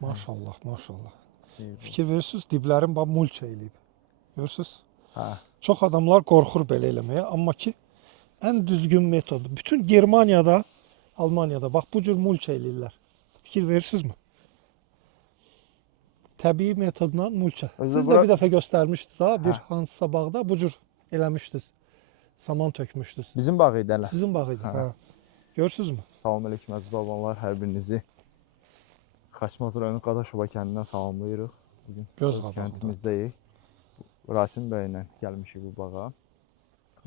Maşallah, maşallah. Eyvallah. Fikir verirsiniz, diblərin bax mulç eləyib. Görürsünüz? Hə. Çox adamlar qorxur belə eləməyə, amma ki ən düzgün metod. Bütün Germaniyada, Almaniyada bax bu cür mulç eləyirlər. Fikir verirsinizmi? Təbii metodla mulça. Özü Siz də bura- bir dəfə göstərmişdiniz ha, bir Hə. hansısa bağda bu cür eləmişdiniz. Saman tökmüşdünüz. Bizim bağ idi hələ. Sizin bağ idi. Hə. Ha. Görürsünüzmü? Salam əleykum əziz babalar, hər birinizi Xaçmaz rayonu Qadaşova kəndindən salamlayırıq. Bugün Göz öz qabağında. kəndimizdəyik. Rasim bəylə gəlmişik bu bağa.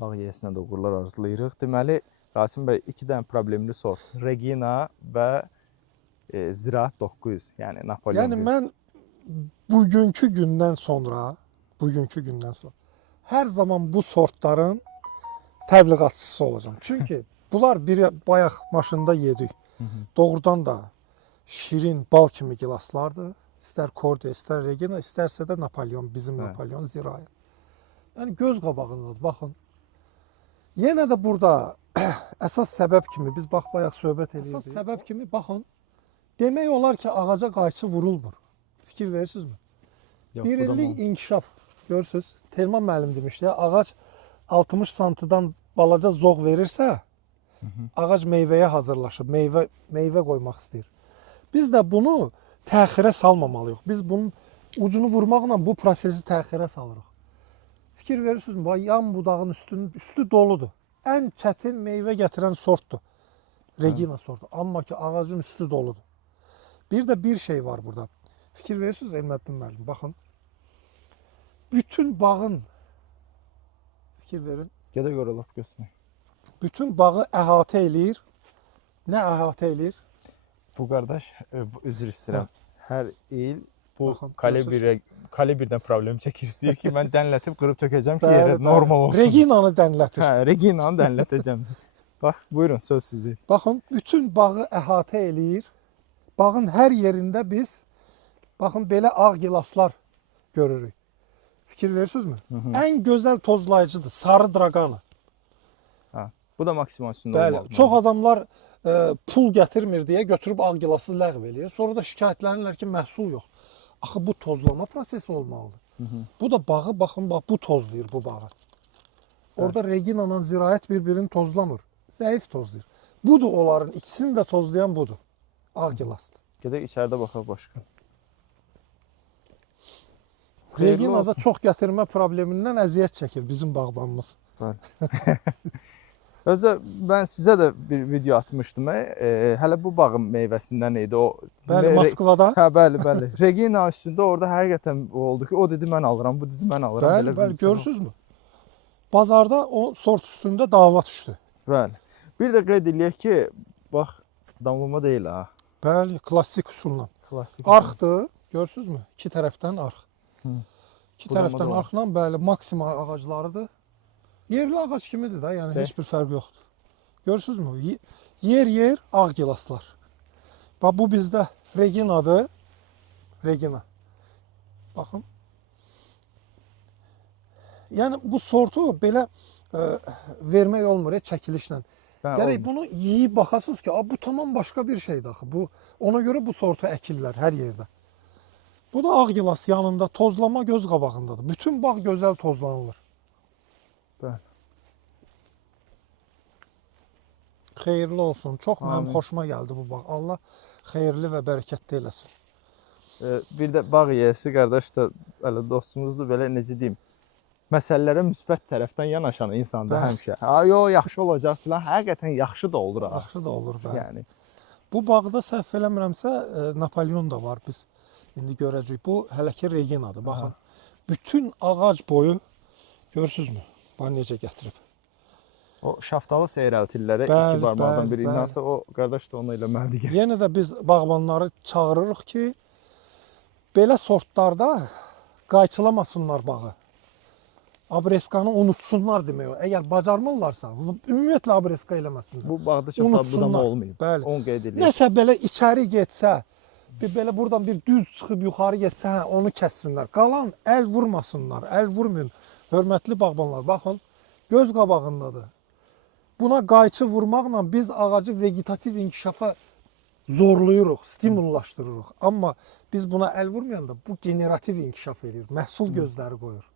Bağ yeyisinə də uğurlar arzulayırıq. Deməli, Rasim bəy 2 dənə problemli sort. Regina və Ziraat 900, yəni Napolyon. Yəni mən bugünkü gündən sonra hər zaman bu sortların təbliğatçısı olacağam. Çünki bunlar bir bayaq maşında yedik. Doğrudan da şirin bal kimi gilaslardır. İstər Kordia, istər Regina, istərsə də Napolyon, bizim Hə. Napolyon Ziraat. Yəni göz qabağındadır, baxın. Yenə də burada əsas səbəb kimi, biz bax bayaq söhbət edirdik. Əsas səbəb kimi baxın, demək olar ki, ağaca qayçı vurulmur. Fikir verirsinizmi? Yox, Bir bu da illik inkişaf, görürsünüz. Telman müəllim demişdi, ağac 60 santıdan balaca zoğ verirsə, ağac meyvəyə hazırlaşır, meyvə qoymaq istəyir. Biz də bunu təxirə salmamalıyıq. Biz bunun ucunu vurmaqla bu prosesi təxirə salırıq. Fikir verirsinizmi? Bax, yan budağın üstü doludur. Ən çətin meyvə gətirən sortdur. Regina sortu. Amma ki, ağacın üstü doludur. Bir də bir şey var burada. Fikir verirsiniz Elməddin müəllim, baxın. Bütün bağın, fikir verin, Gedə görə lap göstərin. bütün bağı əhatə eləyir. Nə əhatə eləyir? Bu qardaş, üzr istəyirəm. Hər il bu Baxın, kalibrdən problem çəkir. Deyir ki, mən dənlətib qırıb tökəcəm ki, Bəli, yerə bəli. normal olsun. Reginanı dənlətir. Hə, Reginanı dənlətəcəm. Bax, buyurun, söz sizdir. Baxın, bütün bağı əhatə eləyir. Bağın hər yerində biz, baxın, belə ağ gilaslar görürük. Fikir verirsinizmi? Ən gözəl tozlayıcıdır, sarı draqanı. Hə, bu da maksimum üstündə Bəli, olmalıdır. çox adamlar pul gətirmir deyə götürüb ağ gilası ləğv eləyir. Sonra da şikayətlənirlər ki, məhsul yox. Axı bu tozlama prosesi olmalıdır. Bu da bağı, baxın, bax, bu tozlayır bu bağı. Orada Regina ilə Ziraat bir-birini tozlamır. Zəif tozlayır. Budur onların, ikisini də tozlayan budur. Ağ gilasdır. Gedək içəridə baxaq başqa. Regina da çox gətirmə problemindən əziyyət çəkir bizim bağbanımız. Bəli. Özü mən sizə də bir video atmışdım. Hələ bu bağın meyvəsindən idi o. Bəli, Moskvada. Hə, bəli, bəli. Regina üstündə orada həqiqətən oldu ki, o dedi mən alıram, bu dedi mən alıram. Bəli, bəli, görürsünüzmü? Bazarda o sort üstündə dava düşdü. Bəli. Bir də qeyd eləyək ki, bax, damlama deyil ha. Bəli, klassik üsulla. Klassik. Arxdır, görürsünüzmü? İki tərəfdən arx. İki Buranma tərəfdən da var. arxla, bəli, maksimum ağaclarıdır. Yerli ağac kimidir də, yəni heç bir fərq yoxdur. Görürsünüzmü? Yer ağ gilaslar. Bax, bu bizdə Reginadır. Regina. Baxın. Yəni, bu sortu belə vermək olmur, çəkilişlə. Gərək bunu yeyib baxasınız ki, bu tamam başqa bir şeydir axı. Ona görə bu sortu əkirlər hər yerdə. Bu da ağ gilas yanında, tozlama göz qabağındadır. Bütün bağ gözəl tozlanılır. Bəli. Xeyirli olsun. Çox mənim xoşuma gəldi bu bağ. Allah xeyirli və bərəkətli eləsin. Bir də bağ yiyəsi qardaş da hələ dostumuzdur, belə necə deyim, məsələlərə müsbət tərəfdən yanaşan insandır həmişə. Yo, yaxşı olacaq filan. Həqiqətən yaxşı da olur ha. Yaxşı da olur, bəli. Yəni bu bağda səhv eləmirəmsə Napolyon da var biz. İndi görəcəyik. Bu hələ ki Reginadır. Baxın. Bütün ağac boyu görürsünüzmü? Bax necə gətirib. o şaftalı seyrəltillərə Bəli, iki barmaqdan biri bəli. inansa o qardaş da onu eləməlidir. Yenə də biz bağbanları çağırırıq ki, belə sortlarda qayçılamasınlar bağı. Abreskanı unutsunlar demək o. Əgər bacarmırlarsa, ümumiyyətlə abreska eləməsinlər. Bu bağda çox da budama olmayıb. Bəli. Onu qeyd edək. Nəsə belə içəri getsə, belə buradan bir düz çıxıb yuxarı getsə, onu kəssinlər. Qalan əl vurmasınlar, əl vurmayın. Hörmətli bağbanlar, baxın, göz qabağındadır. Buna qayçı vurmaqla biz ağacı vegetativ inkişafa zorlayırıq, stimullaşdırırıq. Amma biz buna əl vurmayanda bu generativ inkişaf edir, məhsul gözləri qoyur.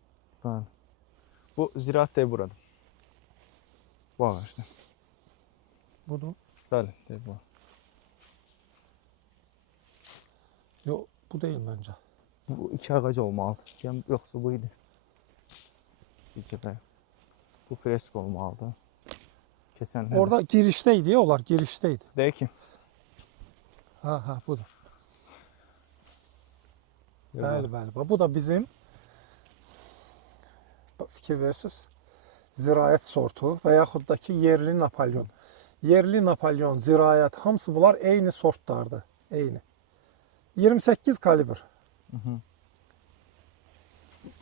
Bəli. Bu ziraat deyil burada. Bu ağacda. Budur. Bəli, deyil bu. Yox, bu deyil məncə. Bu iki ağac olmalıdır. Yəni, yoxsa bu idi. Bu fresk olmalıdır. Keçən Orada girişdə idi, ya, onlar girişdə idi. deyək ki. Ha, budur. Bəli, bəli. Bu da bizim fikir verirsiniz, ziraət sortu və yaxud da ki, yerli Napolyon. Yerli Napolyon, ziraət, hamısı bunlar eyni sortlardır. Eyni. 28 kalibr.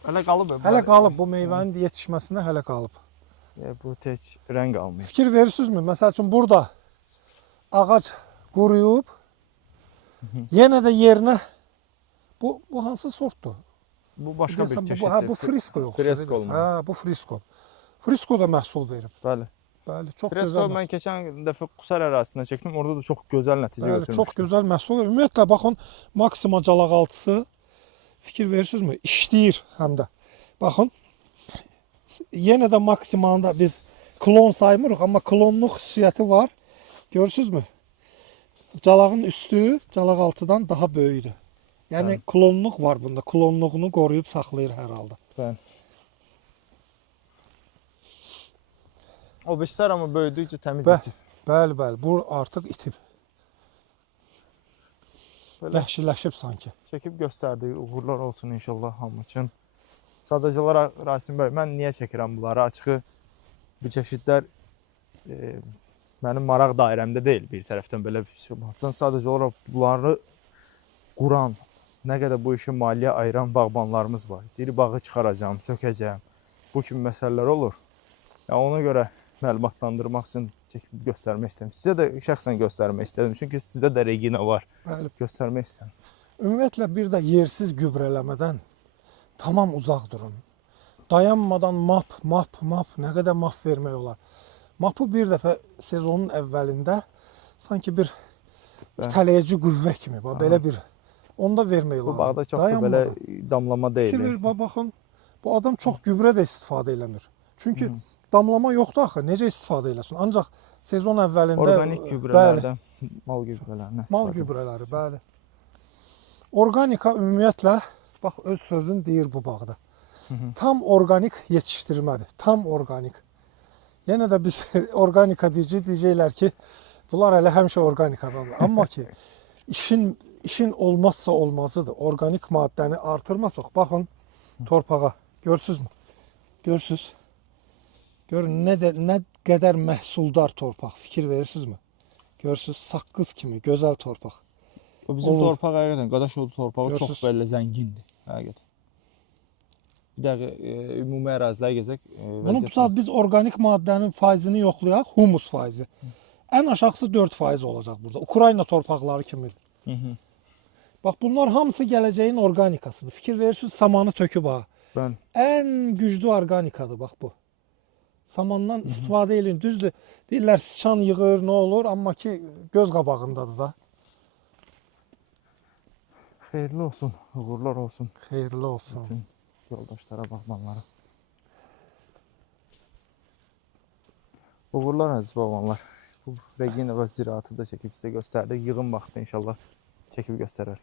Hələ qalıb. Hələ qalıb, bu meyvənin yetişməsinə hələ qalıb. Bu tək rəng almıyor. Fikir verirsinizmi? Məsəl üçün burada ağac quruyub, yenə də yerinə bu hansı sortdur? Bu başqa bir çeşiddir. Ha, bu frisko yoxdur. Fresko olmalı. Ha, bu frisko. Frisko da məhsul verib. Bəli. Bəli, çox Fresko gözəl. mən keçən dəfə Qusar ərazisində çəkdim. Orada da çox gözəl nəticə götürmüşdüm. Çox gözəl məhsul. Ümumiyyətlə baxın, Maxima calaqaltısı fikir verirsinizmi? İşləyir həm də. Baxın. Yenə də Maximanı da biz klon saymırıq, amma klonluq xüsusiyyəti var. Görürsünüzmü? Calağın üstü calaqaltıdan daha böyükdür. Yəni klonluq var bunda. Klonluğunu qoruyub saxlayır hər halda. Bəli. O beşlər amma böyüdükcə təmiz itib. Bəli, bəli. Bu artıq itib. Vəhşiləşib sanki. Çəkib göstərdik. Uğurlar olsun inşallah hamı üçün. Sadəcə olaraq Rasim bəy, mən niyə çəkirəm bunları? Açığı bu çeşidlər mənim maraq dairəmdə deyil bir tərəfdən belə bir şey olmasın. Sadəcə olaraq bunları quran, nə qədər bu işin maliyyə ayıran bağbanlarımız var. Deyir, bağı çıxaracağım, sökəcəyim. Bu kimi məsələlər olur. Ona görə məlumatlandırmaq üçün çəkib göstərmək istədim. Sizə də şəxsən göstərmək istədim. Çünki sizdə də Regina var. Bəli. Göstərmək istədim. Ümumiyyətlə bir də yersiz gübrələmədən tamam uzaq durun. Dayanmadan map, nə qədər map vermək olar. Mapı bir dəfə sezonun əvvəlində sanki bir itələyici qüvvə kimi, belə bir onda vermək lazım. Bu bağda çox da belə damlama deyil. Fikir ver, baxın, bu adam çox gübrə də istifadə eləmir. Çünki damlama yoxdur axı, necə istifadə eləsin? Ancaq sezon əvvəlində organik gübrələrdən, mal gübrələrindən mal gübrələri, bəli. Organika ümumiyyətlə bax öz sözün deyir bu bağda. Tam organik yetişdirmədir. Tam organik. Yenə də biz organika deyəcəklər ki, bunlar hələ həmişə organikadadırlar. Amma ki, işin olmazsa olmazıdır. Organik maddəni artırmasaq, baxın torpağa. Görürsünüzmü? Görürsünüz? Görün nə qədər məhsuldar torpaq. Fikir verirsinizmi? Görürsünüz, saqqız kimi gözəl torpaq. Bizim torpaq həqiqətən Qadaşoğlu torpağı çox belə zəngindir. Həqiqətən. Bir dəqiqə ümumi ərazilərə gəzək. Bunu biz organik maddənin faizini yoxlayaq, humus faizi. Ən aşağısı 4% olacaq burada. Ukrayna torpaqları kimidir. Bax bunlar hamısı gələcəyin organikasıdır. Fikir verirsiniz, samanı töküb ha. Ən güclü organikadır bax bu. Samandan istifadə edin. Düzdür, deyirlər sıçan yığır, nə olur, amma ki göz qabağındadır da. Xeyirli olsun, uğurlar olsun. Xeyirli olsun. Bütün yoldaşlara, bağbanlara. Uğurlar əziz bağbanlar. Bu Regina və ziraatı da çəkib sizə göstərdik. Yığın vaxtı inşallah çəkib göstərər.